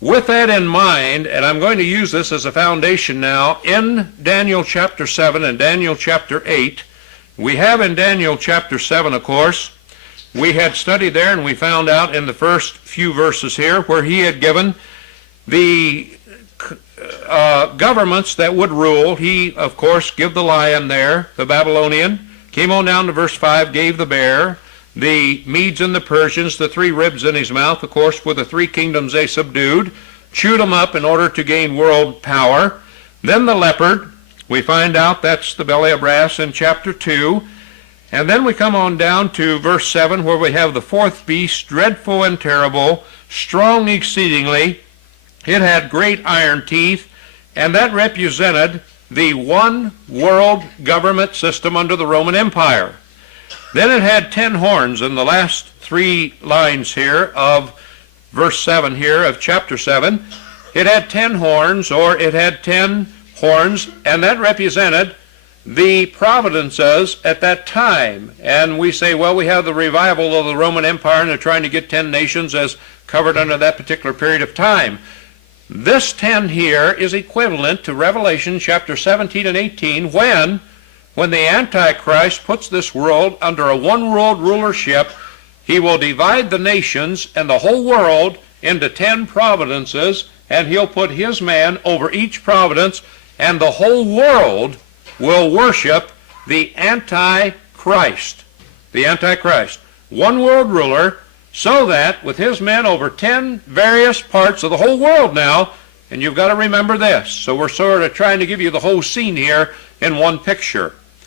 With that in mind, and I'm going to use this as a foundation now, in Daniel chapter 7 and Daniel chapter 8, we have in Daniel chapter 7, of course, we had studied there and we found out in the first few verses here where he had given the governments that would rule. He, of course, gave the lion there, the Babylonian. Came on down to verse 5, gave the bear. The Medes and the Persians, the 3 ribs in his mouth, of course, were the 3 kingdoms they subdued, chewed them up in order to gain world power. Then the leopard, we find out that's the belly of brass in chapter 2. And then we come on down to verse 7, where we have the 4th beast, dreadful and terrible, strong exceedingly. It had great iron teeth, and that represented the one world government system under the Roman Empire. Then it had 10 horns in the last 3 lines here of verse 7 here of chapter 7. It had 10 horns, or it had 10 horns, and that represented the Providences at that time. And we say, well, we have the revival of the Roman Empire, and they're trying to get 10 nations as covered under that particular period of time. This 10 here is equivalent to Revelation chapter 17 and 18, when the Antichrist puts this world under a one world rulership. He will divide the nations and the whole world into 10 providences, and he'll put his man over each providence, and the whole world will worship the Antichrist. The Antichrist. One world ruler, so that with his men over 10 various parts of the whole world now, and you've got to remember this. So we're sort of trying to give you the whole scene here in one picture.